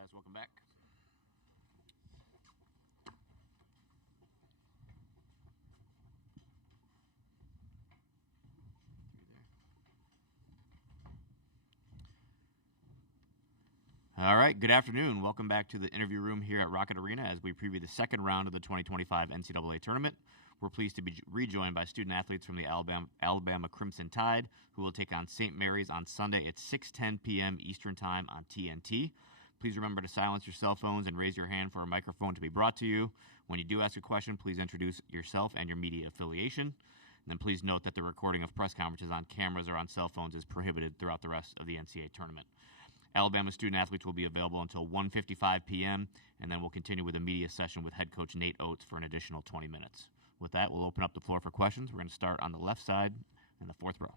guys. Welcome back. All right, good afternoon. Welcome back to the interview room here at Rocket Arena as we preview the second round of the 2025 NCAA Tournament. We're pleased to be rejoined by student athletes from the Alabama Crimson Tide, who will take on St. Mary's on Sunday at 6:10 p.m. Eastern Time on TNT. Please remember to silence your cell phones and raise your hand for a microphone to be brought to you. When you do ask a question, please introduce yourself and your media affiliation. And then please note that the recording of press conferences on cameras or on cell phones is prohibited throughout the rest of the NCAA Tournament. Alabama student-athletes will be available until 1:55 p.m., and then we'll continue with a media session with head coach Nate Oats for an additional 20 minutes. With that, we'll open up the floor for questions. We're going to start on the left side in the fourth row.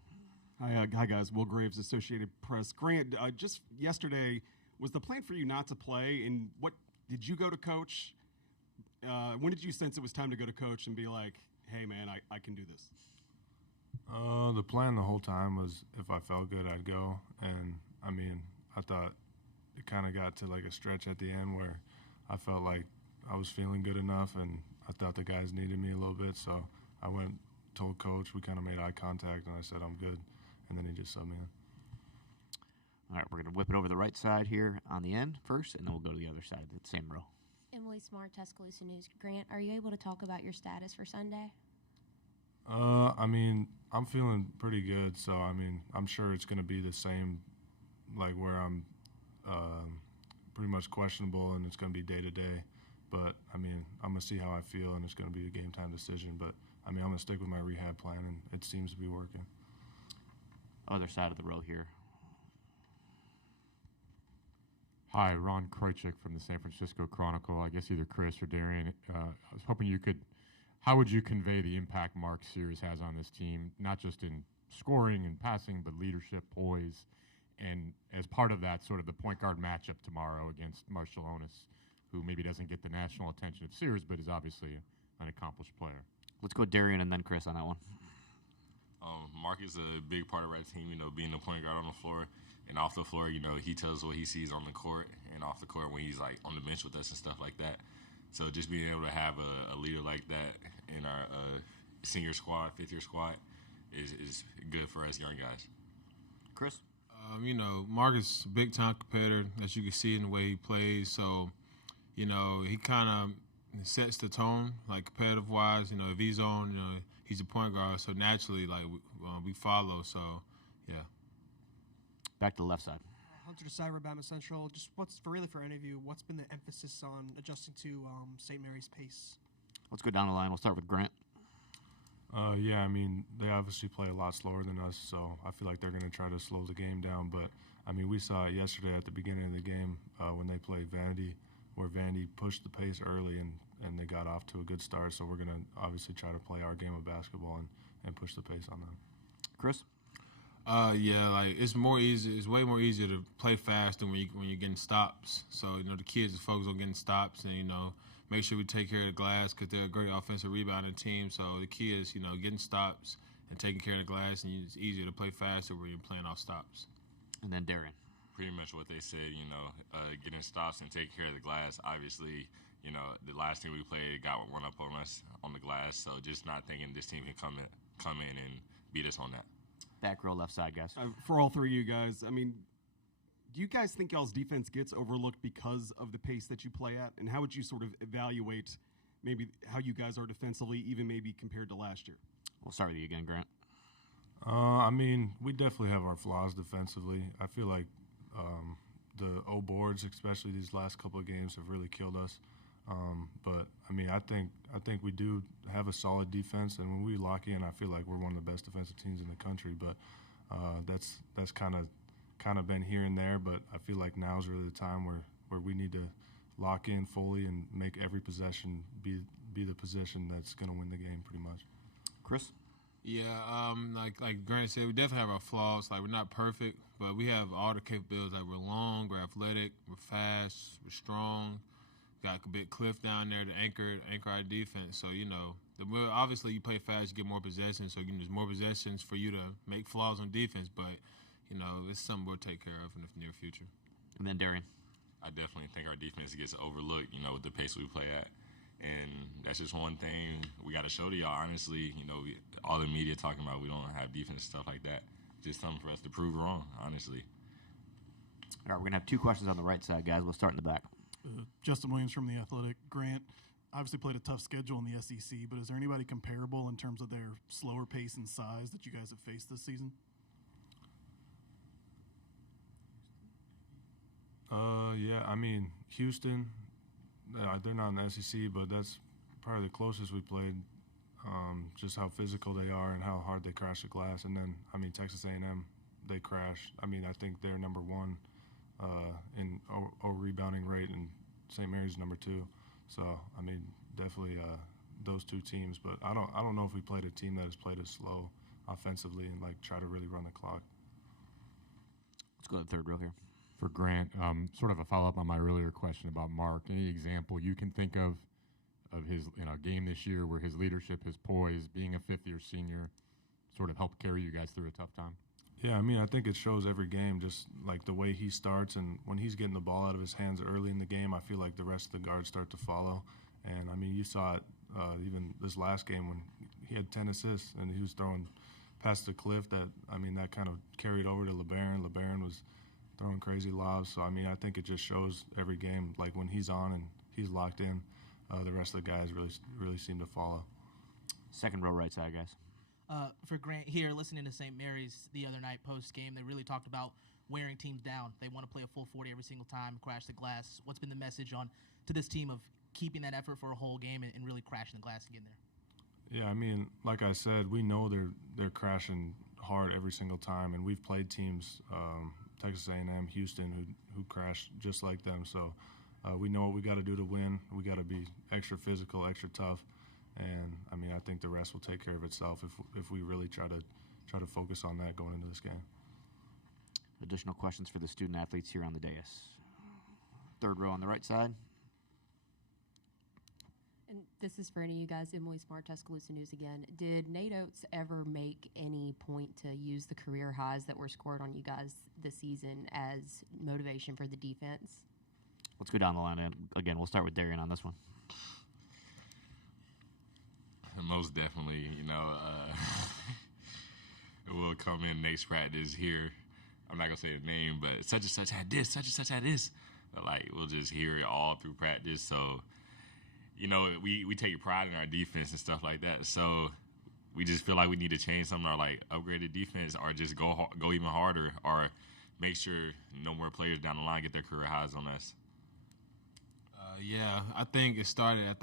Hi guys. Will Graves, Associated Press. Grant, just yesterday, was the plan for you not to play? And what did you go to coach? When did you sense it was time to go to coach and be like, hey, man, I can do this? The plan the whole time was if I felt good, I'd go. And, I mean, I thought it kind of got to like a stretch at the end where I felt like I was feeling good enough and I thought the guys needed me a little bit. So I went, told coach, we kind of made eye contact, and I said I'm good. And then he just subbed me in. All right, we're going to whip it over the right side here on the end first, and then we'll go to the other side of the same row. Emily Smart, Tuscaloosa News. Grant, are you able to talk about your status for Sunday? I mean, I'm feeling pretty good. So, I mean, I'm sure it's going to be the same, like where I'm pretty much questionable and it's going to be day-to-day. But, I mean, I'm going to see how I feel, and it's going to be a game-time decision. But, I mean, I'm going to stick with my rehab plan, and it seems to be working. Other side of the row here. Hi, Ron Krojcik from the San Francisco Chronicle. I guess either Chris or Darian. I was hoping you could, how would you convey the impact Mark Sears has on this team, not just in scoring and passing, but leadership, poise, and as part of that, sort of the point guard matchup tomorrow against Marciulionis, who maybe doesn't get the national attention of Sears, but is obviously an accomplished player. Let's go Darian and then Chris on that one. Mark is a big part of our team, being the point guard on the floor. And off the floor, he tells what he sees on the court, and off the court when he's, like, on the bench with us and stuff like that. So just being able to have a leader like that in our senior squad, fifth-year squad, is good for us young guys. Chris? Mark is a big-time competitor, as you can see in the way he plays. So, he kind of sets the tone, like, competitive-wise. If he's on, he's a point guard. So, naturally, like, we follow. So, yeah. Back to the left side. Hunter Desai, Alabama Central. Just for any of you, what's been the emphasis on adjusting to St. Mary's pace? Let's go down the line. We'll start with Grant. Yeah, I mean, they obviously play a lot slower than us, so I feel like they're going to try to slow the game down. But, I mean, we saw it yesterday at the beginning of the game when they played Vandy, where Vandy pushed the pace early and they got off to a good start. So we're going to obviously try to play our game of basketball and push the pace on them. Chris? Yeah, like it's way more easier to play fast than when you're getting stops. So, the kids is focused on getting stops and, make sure we take care of the glass because they're a great offensive rebounding team. So the key is, getting stops and taking care of the glass, and it's easier to play faster when you're playing off stops. And then Darren. Pretty much what they said, getting stops and taking care of the glass. Obviously, the last team we played got one up on us on the glass. So just not thinking this team can come in and beat us on that. Back row, left side, guys. For all three of you guys, I mean, do you guys think y'all's defense gets overlooked because of the pace that you play at? And how would you sort of evaluate maybe how you guys are defensively, even maybe compared to last year? We'll start with you again, Grant. I mean, we definitely have our flaws defensively. I feel like the O boards, especially these last couple of games, have really killed us. But I mean, I think we do have a solid defense, and when we lock in, I feel like we're one of the best defensive teams in the country. But that's kind of been here and there. But I feel like now's really the time where we need to lock in fully and make every possession be the possession that's going to win the game, pretty much. Chris? Yeah, like Grant said, we definitely have our flaws. Like, we're not perfect, but we have all the capabilities. Like, we're long, we're athletic, we're fast, we're strong. Got a big cliff down there to anchor our defense. So, obviously you play fast, you get more possessions. So, there's more possessions for you to make flaws on defense. But, it's something we'll take care of in the near future. And then Darian. I definitely think our defense gets overlooked, with the pace we play at. And that's just one thing we got to show to y'all. Honestly, all the media talking about we don't have defense, stuff like that. Just something for us to prove wrong, honestly. All right, we're going to have two questions on the right side, guys. We'll start in the back. Justin Williams from The Athletic. Grant, obviously played a tough schedule in the SEC, but is there anybody comparable in terms of their slower pace and size that you guys have faced this season? Yeah, I mean, Houston, they're not in the SEC, but that's probably the closest we played, just how physical they are and how hard they crash the glass. And then, I mean, Texas A&M, they crash. I mean, I think they're number one in rebounding rate, and St. Mary's number two. So, I mean, definitely those two teams. But I don't know if we played a team that has played as slow offensively and, try to really run the clock. Let's go to the third row here. For Grant, sort of a follow-up on my earlier question about Mark. Any example you can think of his game this year where his leadership, his poise, being a fifth-year senior, sort of helped carry you guys through a tough time? Yeah, I mean, I think it shows every game, just the way he starts, and when he's getting the ball out of his hands early in the game, I feel like the rest of the guards start to follow. And, I mean, you saw it even this last game when he had 10 assists and he was throwing past the cliff that kind of carried over to LeBaron. LeBaron was throwing crazy lobs. So, I mean, I think it just shows every game, when he's on and he's locked in, the rest of the guys really seem to follow. Second row right side, guys. For Grant here, listening to St. Mary's the other night post-game, they really talked about wearing teams down. They want to play a full 40 every single time, crash the glass. What's been the message to this team of keeping that effort for a whole game and really crashing the glass again there? Yeah, I mean, like I said, we know they're crashing hard every single time, and we've played teams, Texas A&M, Houston, who crash just like them. So we know what we got to do to win. We got to be extra physical, extra tough, and I mean, I think the rest will take care of itself if we really try to focus on that going into this game. Additional questions for the student athletes here on the dais. Third row on the right side. And this is for any of you guys. Emily Smart, Tuscaloosa News again. Did Nate Oats ever make any point to use the career highs that were scored on you guys this season as motivation for the defense? Let's go down the line. And again, we'll start with Derrion on this one. Most definitely, we'll come in next practice here. I'm not going to say the name, but such and such had this, such and such had this. But, we'll just hear it all through practice. So, we take pride in our defense and stuff like that. So we just feel like we need to change something or, upgrade the defense or just go even harder or make sure no more players down the line get their career highs on us. Yeah, I think it started at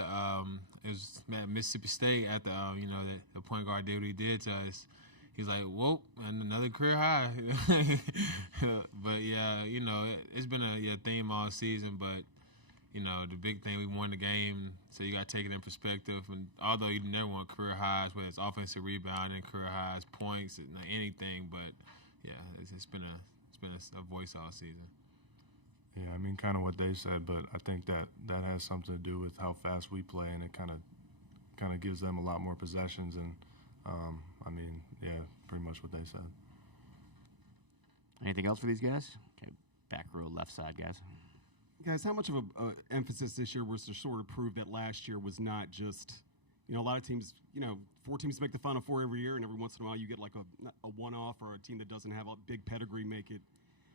it was at Mississippi State at the point guard did what he did to us. He's like, whoa, and another career high. But, yeah, it's been a theme all season. But, the big thing, we won the game, so you got to take it in perspective. And although you never want career highs, whether it's offensive rebounding, career highs, points, anything. But, yeah, it's been a voice all season. Yeah, I mean, kind of what they said, but I think that has something to do with how fast we play, and it kind of gives them a lot more possessions. And pretty much what they said. Anything else for these guys? Okay, back row left side, guys. Guys, how much of a emphasis this year was to sort of prove that last year was not just, a lot of teams, 4 teams make the Final Four every year, and every once in a while you get a one-off or a team that doesn't have a big pedigree make it.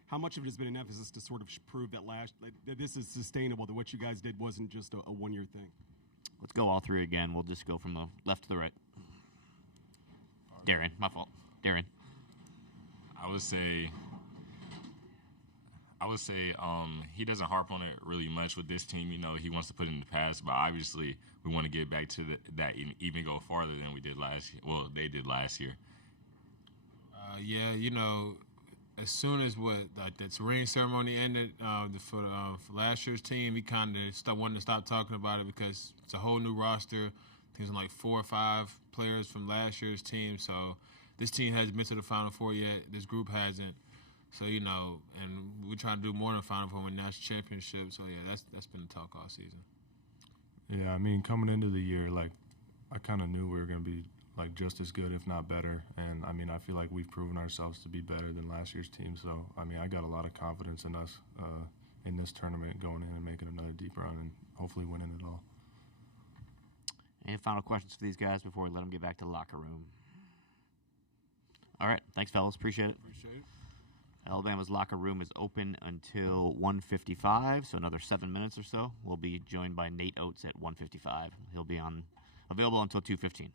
How much of it has been an emphasis to sort of prove that that this is sustainable, that what you guys did wasn't just a one-year thing? Let's go all three again. We'll just go from the left to the right. Derrion, my fault. Derrion. I would say he doesn't harp on it really much with this team. He wants to put it in the past, but obviously we want to get back to that even go farther than we did last year. Well, they did last year. As soon as the ring ceremony ended for last year's team, we kind of wanted to stop talking about it because it's a whole new roster. I think it's 4 or 5 players from last year's team. So this team hasn't been to the Final Four yet. This group hasn't. So, and we're trying to do more than Final Four with national championship. So, yeah, that's been the talk all season. Yeah, I mean, coming into the year, I kind of knew we were going to be, just as good, if not better. And, I feel like we've proven ourselves to be better than last year's team. So, I got a lot of confidence in us in this tournament, going in and making another deep run and hopefully winning it all. Any final questions for these guys before we let them get back to the locker room? All right. Thanks, fellas. Appreciate it. Appreciate it. Alabama's locker room is open until 1:55, so another 7 minutes or so. We'll be joined by Nate Oats at 1:55. He'll be available until 2:15.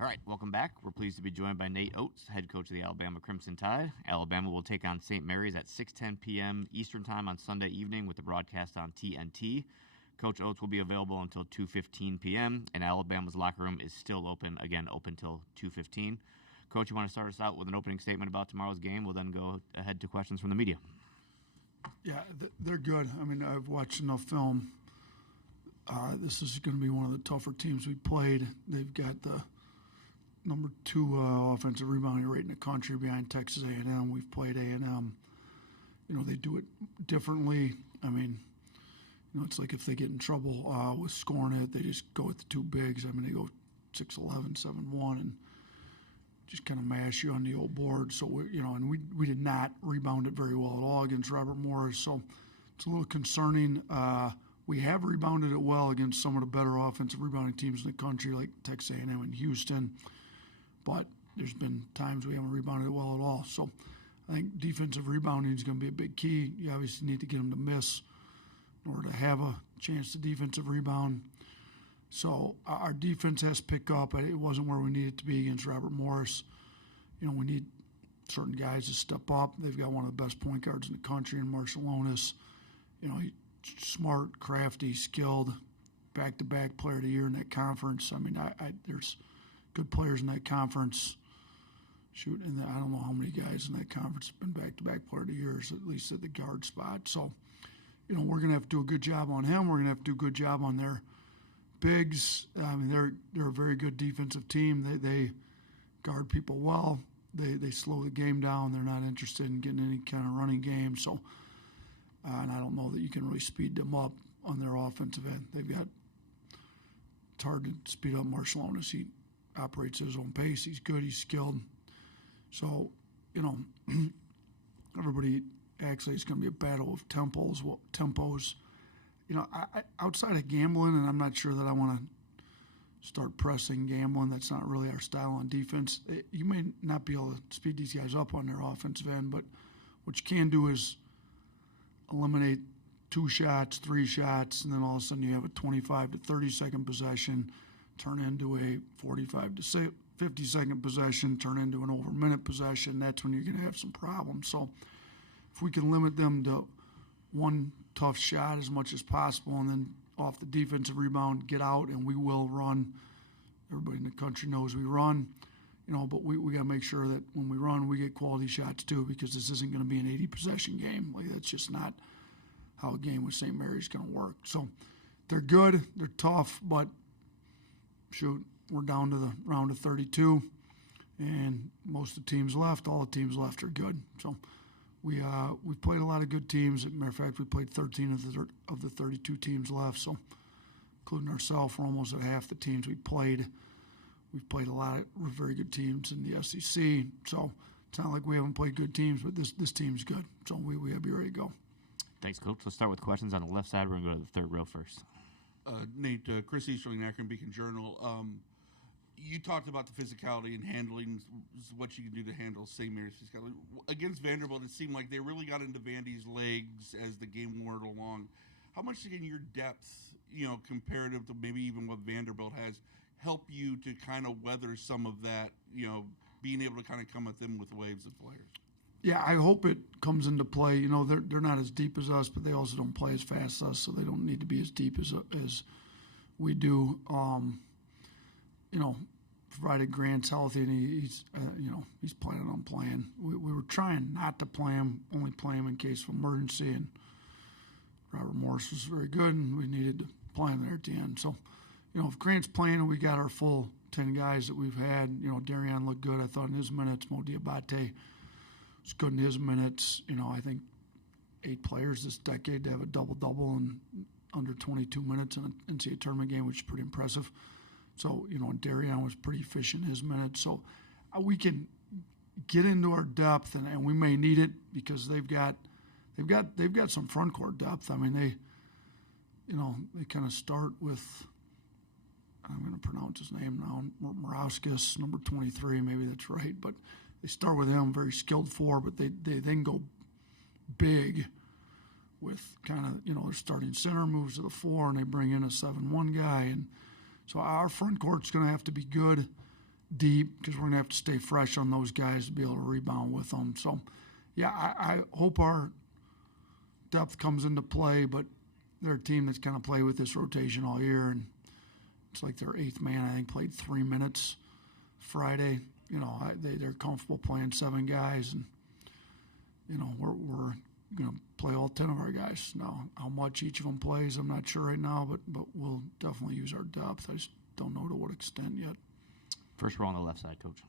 All right, welcome back. We're pleased to be joined by Nate Oats, head coach of the Alabama Crimson Tide. Alabama will take on St. Mary's at 6:10 p.m. Eastern Time on Sunday evening with the broadcast on TNT. Coach Oats will be available until 2:15 p.m., and Alabama's locker room is still open till 2:15. Coach, you want to start us out with an opening statement about tomorrow's game? We'll then go ahead to questions from the media. Yeah, they're good. I mean, I've watched enough film. This is going to be one of the tougher teams we played. They've got the number 2 offensive rebounding rate in the country behind Texas A&M. We've played A&M. You know, they do it differently. I mean, you know, it's like if they get in trouble with scoring it, they just go with the 2 bigs. I mean, they go 6'11", 7'1", and just kind of mash you on the old board. So, we did not rebound it very well at all against Robert Morris. So it's a little concerning. We have rebounded it well against some of the better offensive rebounding teams in the country, like Texas A&M and Houston. But there's been times we haven't rebounded it well at all. So I think defensive rebounding is going to be a big key. You obviously need to get them to miss in order to have a chance to defensive rebound. So our defense has picked up. It wasn't where we needed to be against Robert Morris. You know, we need certain guys to step up. They've got one of the best point guards in the country in Marshall Onis. You know, he's smart, crafty, skilled, back-to-back player of the year in that conference. I mean, there's good players in that conference. Shoot, and I don't know how many guys in that conference have been back-to-back player of the years, at least at the guard spot. So, you know, we're going to have to do a good job on him. We're going to have to do a good job on their bigs. I mean, they're a very good defensive team. They guard people well. They slow the game down. They're not interested in getting any kind of running game. So, and I don't know that you can really speed them up on their offensive end. It's hard to speed up Marshall Onis. He operates at his own pace. He's good. He's skilled. So, you know, everybody acts like it's going to be a battle of tempos. You know, I outside of gambling, and I'm not sure that I want to start pressing gambling. That's not really our style on defense. You may not be able to speed these guys up on their offensive end, but what you can do is eliminate 2 shots, 3 shots, and then all of a sudden you have a 25 to 30-second possession turn into a 45 to 50-second possession, turn into an over-minute possession. That's when you're going to have some problems. So if we can limit them to 1 tough shot as much as possible, and then off the defensive rebound, get out, and we will run. Everybody in the country knows we run, you know, but we got to make sure that when we run, we get quality shots too, because this isn't going to be an 80-possession game. Like, that's just not how a game with St. Mary's is going to work. So they're good, they're tough, but shoot, we're down to the round of 32, and most of the teams left, all the teams left are good. So we've played a lot of good teams. As a matter of fact, we played 13 of the 32 teams left. So, including ourselves, we're almost at half the teams we played. We've played a lot of very good teams in the SEC. So it's not like we haven't played good teams, but this team's good. So we have to be ready to go. Thanks, Coach. Let's start with questions on the left side. We're going to go to the third row first. Nate, Chris Easterling, Akron Beacon Journal. You talked about the physicality and handling, what you can do to handle St. Mary's physicality. Against Vanderbilt, it seemed like they really got into Vandy's legs as the game wore along. How much can your depth, you know, comparative to maybe even what Vanderbilt has, help you to kind of weather some of that, you know, being able to kind of come at them with waves of players? Yeah, I hope it comes into play. You know, they're not as deep as us, but they also don't play as fast as us, so they don't need to be as deep as we do. You know, provided Grant's healthy and he's planning on playing. We were trying not to play him, only play him in case of emergency, and Robert Morris was very good, and we needed to play him there at the end. So, you know, if Grant's playing and we got our full 10 guys that we've had, you know, Derrion looked good, I thought, in his minutes. Mo Diabate was good in his minutes. You know, I think 8 players this decade to have a double-double in under 22 minutes in an NCAA tournament game, which is pretty impressive. So, you know, Derrion was pretty efficient in his minutes. So we can get into our depth, and we may need it because they've got some front court depth. I mean, they kind of start with, I'm going to pronounce his name now, Morauskas, number 23, maybe that's right, but they start with him, very skilled 4, but they then go big with kind of, you know, their starting center moves to the 4, and they bring in a 7-1 guy. And so our front court's going to have to be good. deep because we're going to have to stay fresh on those guys to be able to rebound with them. So, yeah, I hope our depth comes into play, but they're a team that's kind of played with this rotation all year, and it's like their eighth man, I think, played 3 minutes Friday. You know, they're comfortable playing 7 guys, and, you know, we're going to play all 10 of our guys. Now, how much each of them plays, I'm not sure right now, but we'll definitely use our depth. I just don't know to what extent yet. First row on the left side, Coach.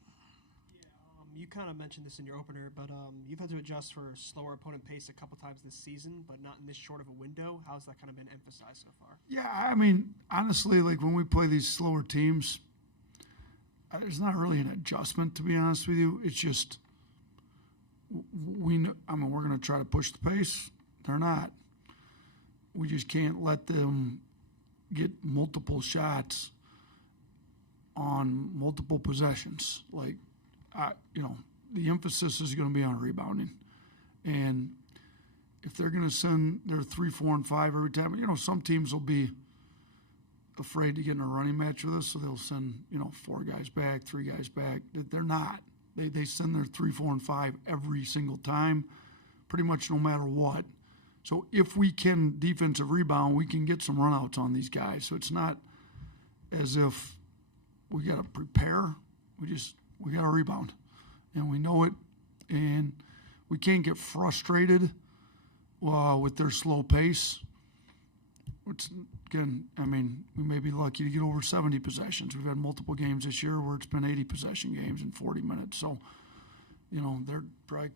You kind of mentioned this in your opener, but you've had to adjust for slower opponent pace a couple times this season, but not in this short of a window. How's that kind of been emphasized so far? Yeah, I mean, honestly, like when we play these slower teams, there's not really an adjustment, to be honest with you. It's just we know, I mean, we're going to try to push the pace. They're not. We just can't let them get multiple shots on multiple possessions. Like, you know, the emphasis is going to be on rebounding. And if they're going to send their 3, 4, and 5 every time, you know, some teams will be afraid to get in a running match with us, so they'll send, you know, 4 guys back, 3 guys back. They're not. They send their 3, 4, and 5 every single time, pretty much no matter what. So if we can defensive rebound, we can get some runouts on these guys. So it's not as if we got to prepare. We got to rebound, and we know it, and we can't get frustrated with their slow pace. Which, again, I mean, we may be lucky to get over 70 possessions. We've had multiple games this year where it's been 80 possession games in 40 minutes. So, you know, they're probably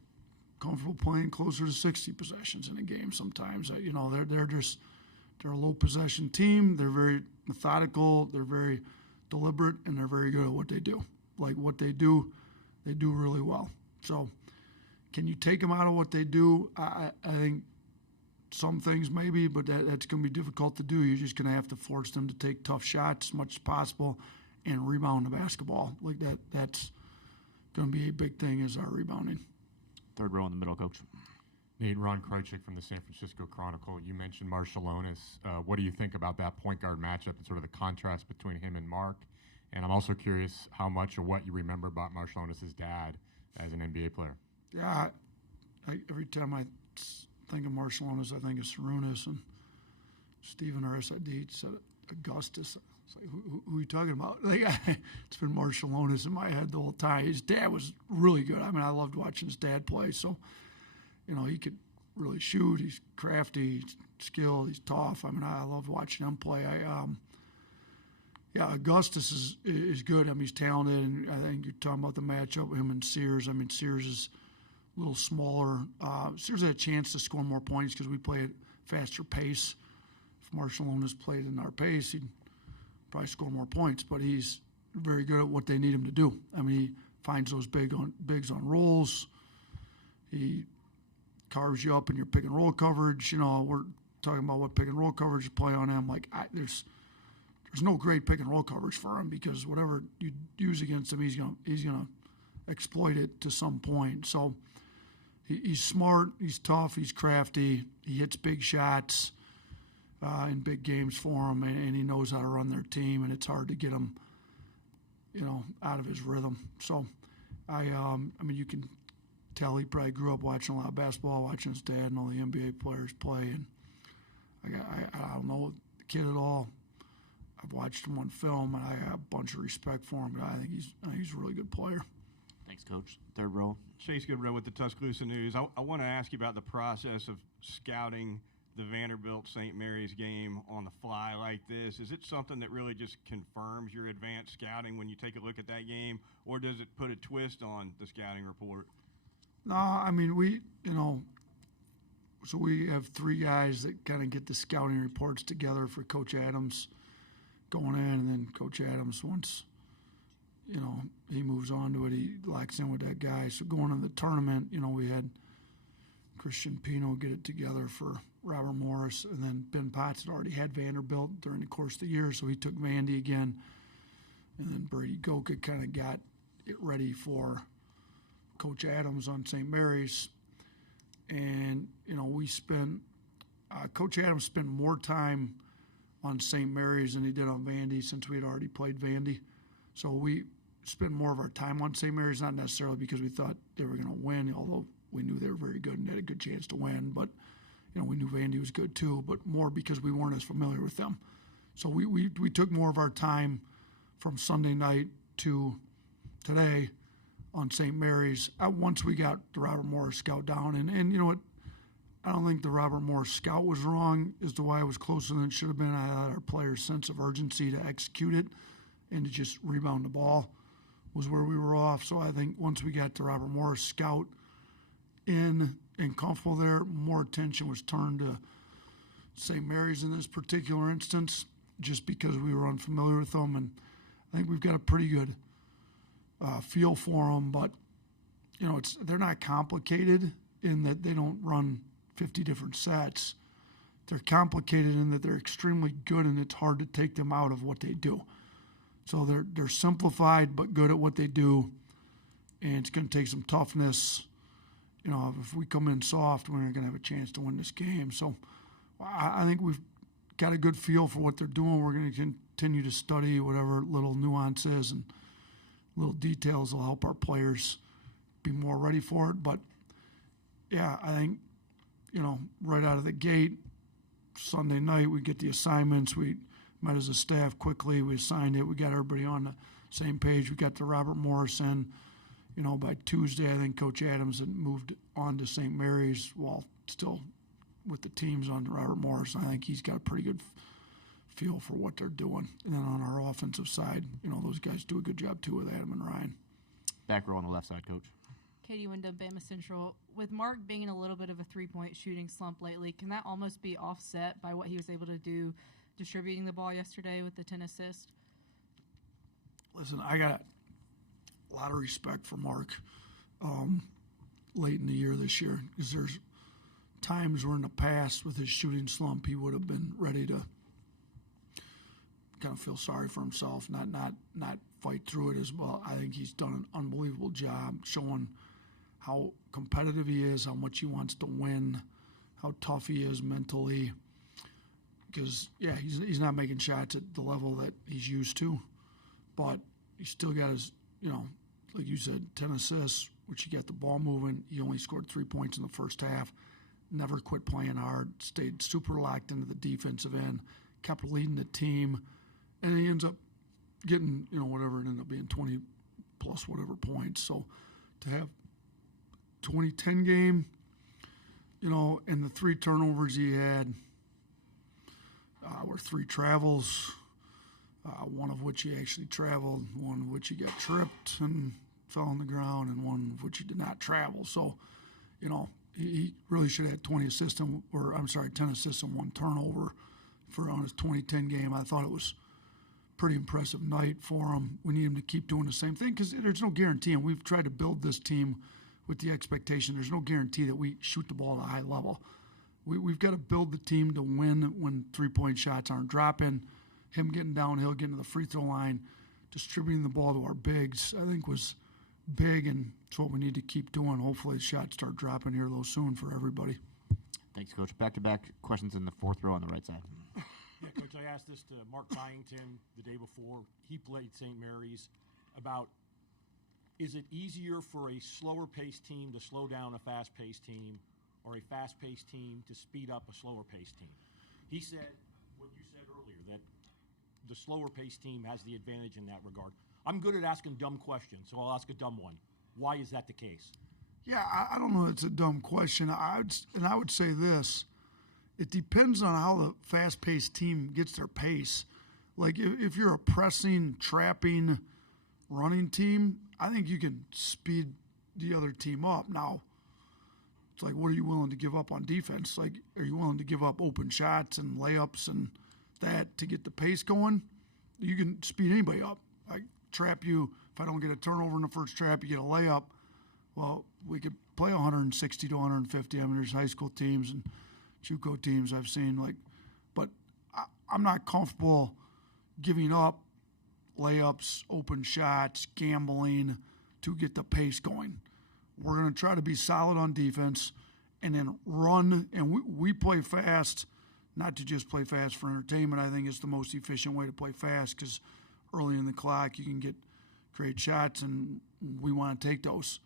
comfortable playing closer to 60 possessions in a game sometimes. You know, they're a low possession team. They're very methodical. They're very deliberate, and they're very good at what they do. Like what they do really well. So can you take them out of what they do? I think some things maybe, but that's going to be difficult to do. You're just going to have to force them to take tough shots as much as possible and rebound the basketball. Like that's going to be a big thing is our rebounding. Third row in the middle, Coach. Nate, Ron Krychek from the San Francisco Chronicle. You mentioned Marshallonis. What do you think about that point guard matchup and sort of the contrast between him and Mark? And I'm also curious how much or what you remember about Marshallonis' dad as an NBA player. Yeah, every time I think of Marshallonis, I think of Sarunas, and Stephen, our SID, said Augustus. It's like, who are you talking about? Like, it's been Marshallonis in my head the whole time. His dad was really good. I mean, I loved watching his dad play. So, you know, he could really shoot. He's crafty, he's skilled, he's tough. I mean, I loved watching him play. Yeah, Augustus is good. I mean, he's talented, and I think you're talking about the matchup with him and Sears. I mean, Sears is a little smaller. Sears had a chance to score more points because we play at faster pace. If Marshallonis played in our pace, he'd probably score more points, but he's very good at what they need him to do. I mean, he finds those bigs on rolls. He carves you up in your pick and roll coverage. You know, we're talking about what pick and roll coverage you play on him. Like, there's no great pick and roll coverage for him because whatever you use against him, he's gonna exploit it to some point. So he's smart, he's tough, he's crafty, he hits big shots in big games for him, and he knows how to run their team, and it's hard to get him, you know, out of his rhythm. So I mean, you can tell he probably grew up watching a lot of basketball, watching his dad and all the NBA players play, and I don't know the kid at all. I've watched him on film, and I have a bunch of respect for him, but I think he's a really good player. Thanks, Coach. Third row. Chase Goodrow with the Tuscaloosa News. I want to ask you about the process of scouting the Vanderbilt-St. Mary's game on the fly like this. Is it something that really just confirms your advanced scouting when you take a look at that game, or does it put a twist on the scouting report? No, I mean, so we have 3 guys that kind of get the scouting reports together for Coach Adams going in, and then Coach Adams, once, you know, he moves on to it, he locks in with that guy. So going into the tournament, you know, we had Christian Pino get it together for Robert Morris, and then Ben Potts had already had Vanderbilt during the course of the year, so he took Vandy again, and then Brady Goka kind of got it ready for Coach Adams on St. Mary's. And, you know, Coach Adams spent more time on St. Mary's than he did on Vandy since we had already played Vandy. So spend more of our time on St. Mary's, not necessarily because we thought they were going to win, although we knew they were very good and had a good chance to win. But, we knew Vandy was good too, but more because we weren't as familiar with them. So we took more of our time from Sunday night to today on St. Mary's once we got the Robert Morris scout down. And you know what? I don't think the Robert Morris scout was wrong as to why it was closer than it should have been. I had our players' sense of urgency to execute it and to just rebound the ball was where we were off. So I think once we got the Robert Morris scout in and comfortable there, more attention was turned to St. Mary's in this particular instance just because we were unfamiliar with them. And I think we've got a pretty good feel for them. But, they're not complicated in that they don't run 50 different sets. They're complicated in that they're extremely good and it's hard to take them out of what they do. So they're simplified but good at what they do, and it's going to take some toughness. If we come in soft, we're not going to have a chance to win this game. So I think we've got a good feel for what they're doing. We're going to continue to study whatever little nuances and little details will help our players be more ready for it. But, yeah, I think, right out of the gate, Sunday night, we get the assignments. We met as a staff quickly. We assigned it. We got everybody on the same page. We got the Robert Morris in. By Tuesday, I think Coach Adams had moved on to St. Mary's while still with the teams on Robert Morris. I think he's got a pretty good feel for what they're doing. And then on our offensive side, those guys do a good job too with Adam and Ryan. Back row on the left side, Coach. Katie Wyndham, Bama Central. With Mark being in a little bit of a three-point shooting slump lately, can that almost be offset by what he was able to do distributing the ball yesterday with the 10 assists? Listen, I got a lot of respect for Mark late in the year this year because there's times where in the past with his shooting slump he would have been ready to kind of feel sorry for himself, not fight through it as well. I think he's done an unbelievable job showing how competitive he is, how much he wants to win, how tough he is mentally. Because, yeah, he's not making shots at the level that he's used to, but he still got his, like you said, 10 assists, which he got the ball moving. He only scored 3 points in the first half, never quit playing hard, stayed super locked into the defensive end, kept leading the team, and he ends up getting, whatever it ended up being, 20 plus whatever points. So to have 20-10 game, and the 3 turnovers he had were 3 travels, one of which he actually traveled, one of which he got tripped and fell on the ground, and one of which he did not travel. So, he really should have had 10 assists and 1 turnover on his 20-10 game. I thought it was a pretty impressive night for him. We need him to keep doing the same thing because there's no guarantee, and we've tried to build this team with the expectation there's no guarantee that we shoot the ball at a high level. We've got to build the team to win when 3-point shots aren't dropping. Him getting downhill, getting to the free throw line, distributing the ball to our bigs, I think was big, and it's what we need to keep doing. Hopefully the shots start dropping here a little soon for everybody. Thanks, Coach. Back-to-back questions in the fourth row on the right side. Yeah, Coach, I asked this to Mark Byington the day before. He played St. Mary's about, is it easier for a slower-paced team to slow down a fast-paced team or a fast-paced team to speed up a slower-paced team? He said what you said earlier, that the slower-paced team has the advantage in that regard. I'm good at asking dumb questions, so I'll ask a dumb one. Why is that the case? Yeah, I don't know. It's a dumb question. I would say this: it depends on how the fast-paced team gets their pace. Like if you're a pressing, trapping, running team, I think you can speed the other team up. Now, it's like, what are you willing to give up on defense? Like, are you willing to give up open shots and layups and that to get the pace going? You can speed anybody up. I trap you. If I don't get a turnover in the first trap, you get a layup. Well, we could play 160 to 150. I mean, there's high school teams and JUCO teams I've seen. But I'm not comfortable giving up layups, open shots, gambling to get the pace going. We're going to try to be solid on defense and then run. And we play fast, not to just play fast for entertainment. I think it's the most efficient way to play fast because early in the clock you can get great shots, and we want to take those.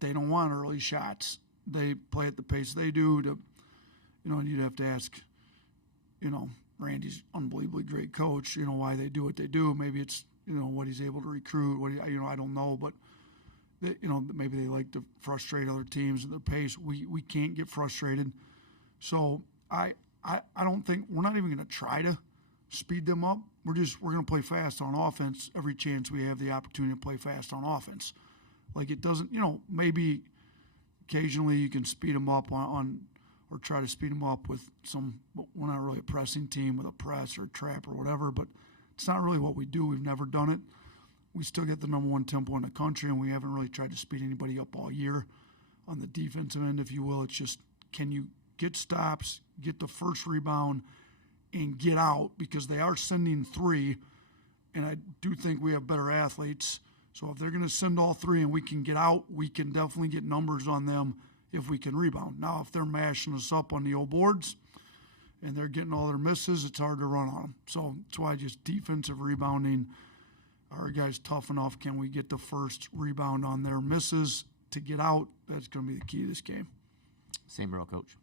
They don't want early shots. They play at the pace they do. And you'd have to ask, Randy's unbelievably great coach, why they do what they do. Maybe it's, what he's able to recruit. I don't know, but maybe they like to frustrate other teams at their pace. We can't get frustrated. So I don't think we're not even going to try to speed them up. We're going to play fast on offense every chance we have the opportunity to play fast on offense. Like it doesn't, maybe occasionally you can speed them up on or try to speed them up with we're not really a pressing team with a press or a trap or whatever, but it's not really what we do. We've never done it. We still get the number one tempo in the country, and we haven't really tried to speed anybody up all year on the defensive end, if you will. It's just, can you get stops, get the first rebound, and get out, because they are sending three, and I do think we have better athletes. So if they're going to send all three and we can get out, we can definitely get numbers on them if we can rebound. Now, if they're mashing us up on the old boards and they're getting all their misses, it's hard to run on them. So that's why just defensive rebounding, our guys tough enough. Can we get the first rebound on their misses to get out? That's going to be the key to this game. Same row, Coach.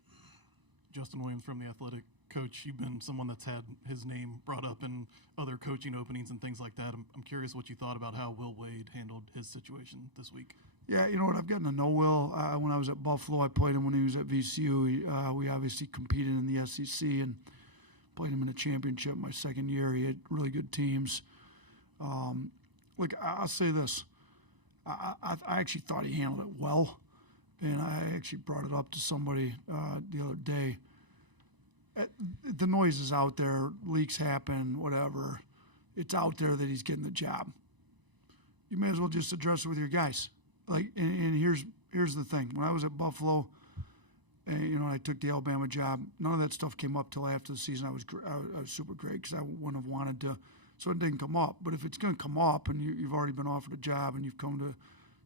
Justin Williams from The Athletic. Coach, you've been someone that's had his name brought up in other coaching openings and things like that. I'm curious what you thought about how Will Wade handled his situation this week. Yeah, you know what? I've gotten to know Will. When I was at Buffalo, I played him when he was at VCU. We obviously competed in the SEC and played him in a championship my second year. He had really good teams. I'll say this. I actually thought he handled it well, and I actually brought it up to somebody the other day. The noise is out there. Leaks happen, whatever. It's out there that he's getting the job. You may as well just address it with your guys. And here's the thing. When I was at Buffalo, and I took the Alabama job, none of that stuff came up till after the season. I was super great because I wouldn't have wanted to. So it didn't come up. But if it's going to come up and you've already been offered a job and you've come to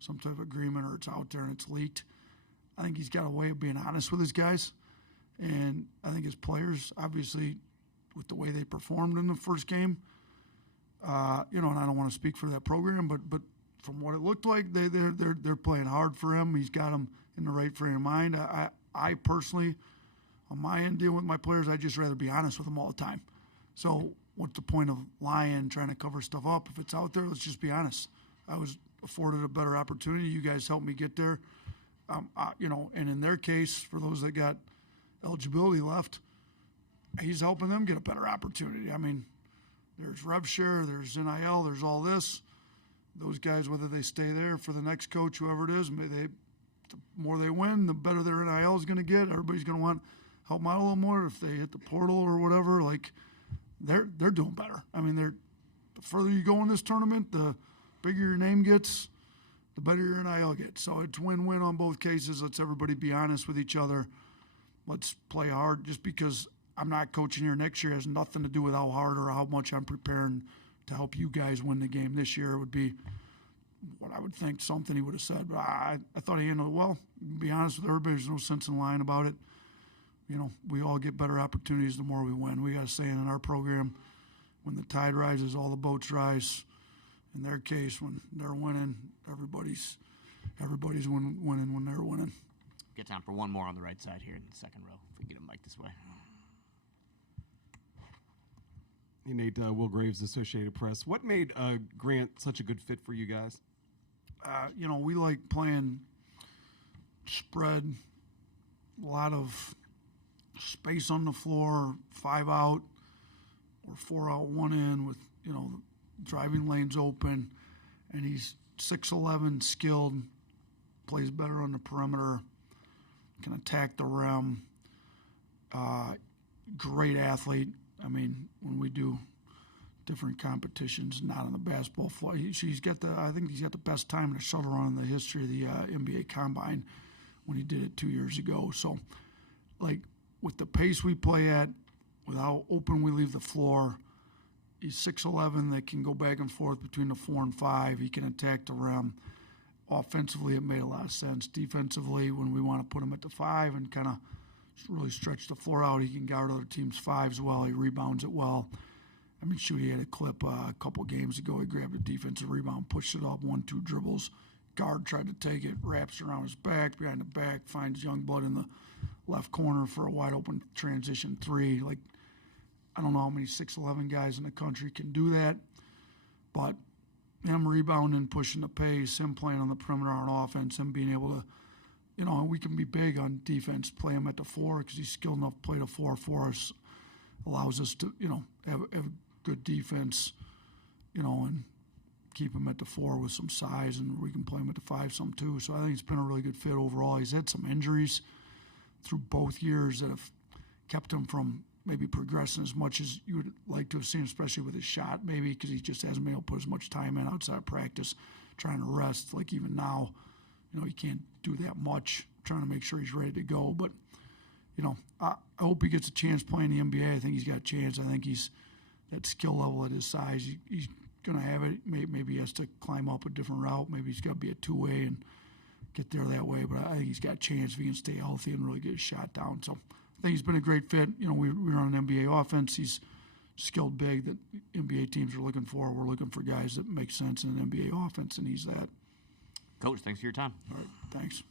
some type of agreement or it's out there and it's leaked, I think he's got a way of being honest with his guys. And I think his players, obviously, with the way they performed in the first game, and I don't want to speak for that program, but from what it looked like, they're playing hard for him. He's got them in the right frame of mind. I personally, on my end, dealing with my players, I'd just rather be honest with them all the time. So what's the point of lying, trying to cover stuff up? If it's out there, let's just be honest. I was afforded a better opportunity. You guys helped me get there. And in their case, for those that got eligibility left, he's helping them get a better opportunity. I mean, there's rev share, there's NIL, there's all this. Those guys, whether they stay there for the next coach, whoever it is, the more they win, the better their NIL is going to get. Everybody's going to want help them out a little more. If they hit the portal or whatever, they're doing better. I mean, the further you go in this tournament, the bigger your name gets, the better your NIL gets. So it's win-win on both cases. Let's everybody be honest with each other. Let's play hard. Just because I'm not coaching here next year has nothing to do with how hard or how much I'm preparing to help you guys win the game this year. It would be what I would think something he would have said. But I thought he handled it well. To be honest with everybody, there's no sense in lying about it. We all get better opportunities the more we win. We got a saying in our program, when the tide rises, all the boats rise. In their case, when they're winning, everybody's winning when they're winning. Get time for one more on the right side here in the second row. If we get a mic this way. Hey, Nate, Will Graves, Associated Press. What made Grant such a good fit for you guys? We like playing spread, a lot of space on the floor, 5 out or 4 out, 1 in with, driving lanes open. And he's 6'11", skilled, plays better on the perimeter, can attack the rim. Great athlete. I mean, when we do different competitions, not on the basketball floor, I think he's got the best time in a shuttle run in the history of the NBA Combine when he did it 2 years ago. So, with the pace we play at, with how open we leave the floor, he's 6'11". They can go back and forth between the 4 and 5. He can attack the rim. Offensively, it made a lot of sense. Defensively, when we want to put him at the 5 and kind of really stretch the floor out, he can guard other teams' 5s well. He rebounds it well. I mean, shoot, he had a clip a couple games ago. He grabbed a defensive rebound, pushed it up, 1-2 dribbles. Guard tried to take it, wraps around his back, behind the back, finds Youngblood in the left corner for a wide open transition three. Like, I don't know how many 6'11" guys in the country can do that, but him rebounding, pushing the pace, him playing on the perimeter on offense, him being able to, you know, we can be big on defense, play him at the 4 because he's skilled enough to play the 4 for us, allows us to, you know, have good defense, you know, and keep him at the 4 with some size, and we can play him at the 5 some too. So I think it's been a really good fit overall. He's had some injuries through both years that have kept him from maybe progressing as much as you would like to have seen, especially with his shot, maybe because he just hasn't been able to put as much time in outside of practice, trying to rest. Like even now, you know, he can't do that much, trying to make sure he's ready to go. But, you know, I hope he gets a chance playing the NBA. I think he's got a chance. I think he's that skill level at his size. He's going to have it. Maybe he has to climb up a different route. Maybe he's got to be a two-way and get there that way. But I think he's got a chance if he can stay healthy and really get his shot down. So I think he's been a great fit. You know, we're on an NBA offense. He's skilled big that NBA teams are looking for. We're looking for guys that make sense in an NBA offense, and he's that. Coach, thanks for your time. All right, thanks.